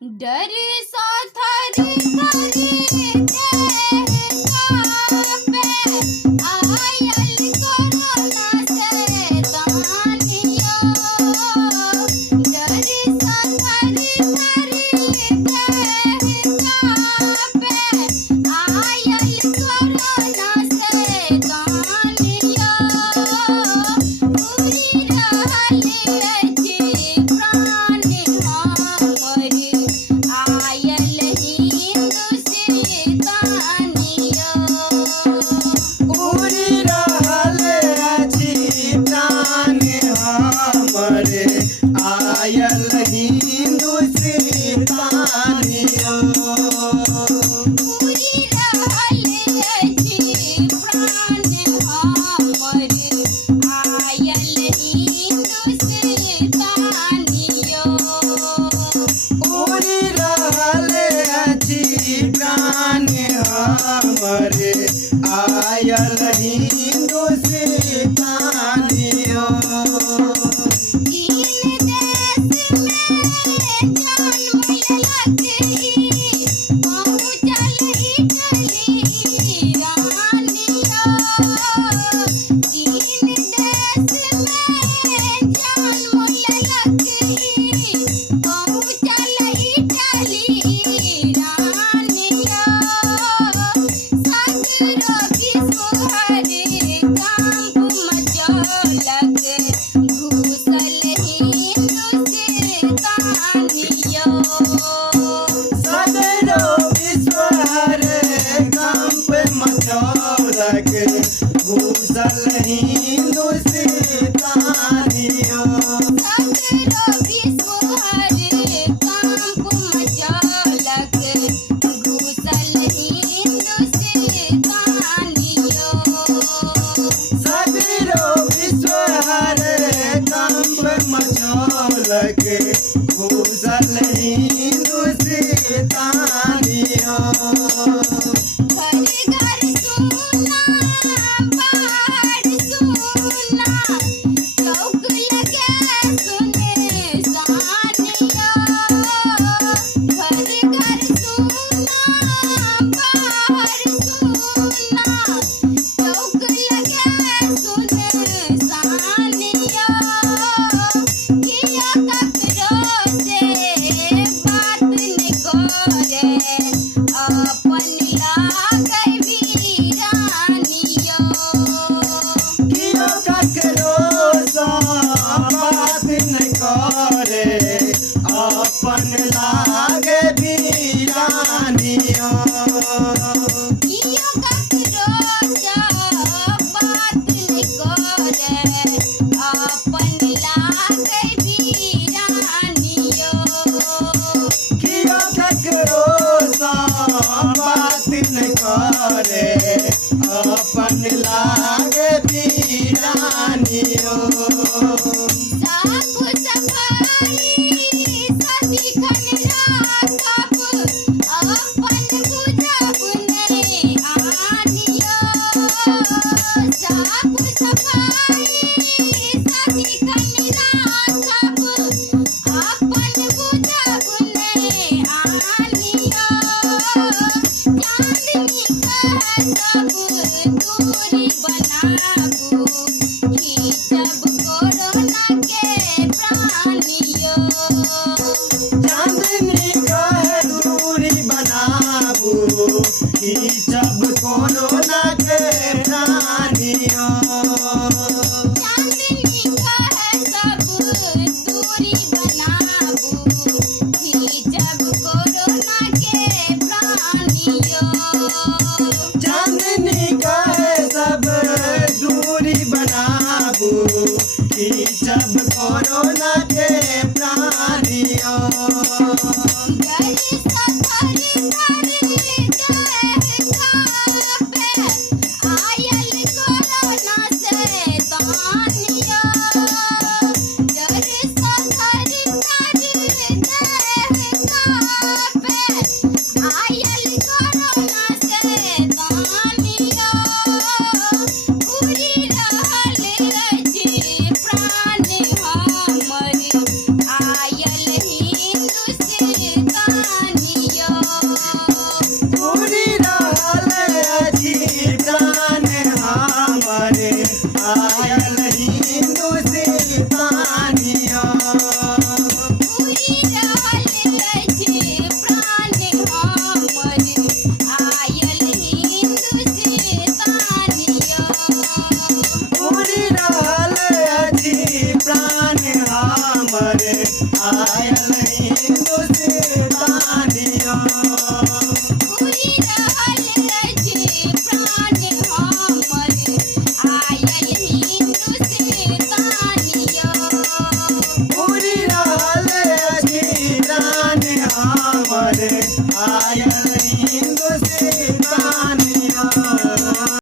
डर सा थर थर कांपे आयल कोरोना शैतानिया। डर सा थर थर कांपे आयल कोरोना शैतानिया। उड़ी रहल अछि प्राण हमर आयल हिंदुस्तानिया। उड़ी रहल अछि प्राण हमर आयल हिंदुस्तानिया। उड़ी रहल अछि प्राण हमर आयल हिंदुस्तानिया। उड़ी रहल अछि प्राण हमर आयल हिंदुस्तानिया। तीन देश में जन्म लेलक पहुँचल इटली रानिया। तीन देश में जन्म लेलक पहुँचल इटली रानिया। सगरो विश्व हरे कांप मचौलक घुसल हिंदुस्तानिया। सगरो विश्व हरे कंप मचौलक घुसल हिंदुस्तानिया। सगरो विश्व हरे कांप मचौलक घुसल हिंदुस्तानिया। सगरो विश्व हरे कंप मचौलक घुसल हिंदुस्तानिया। घर घर सुना बाहर सुना चौक लगे सुनसानिया। घर घर सुना बाहर सुना चौक लगे सुनसानिया। किया ककरो से बात न करे अपन लागे वीरानिया। कियो ककरो सँ बात नहि करे अपन लागे वीरानिया। कियो ककरो सँ बात न करे अपन लागे वीरानिया। कियो ककरो सँ बात नहि करे अपन लागे वीरानिया। साफ सफाई सदिखन राखब अपन बुझब नहि आनिया। साफ सफाई सदिखन राखब अपन बुझब नहि आनिया। चांदनी कहब दूरी बनाबू खींचब कोरोना के प्राणिया। चांदनी कहे दूरी बनाबू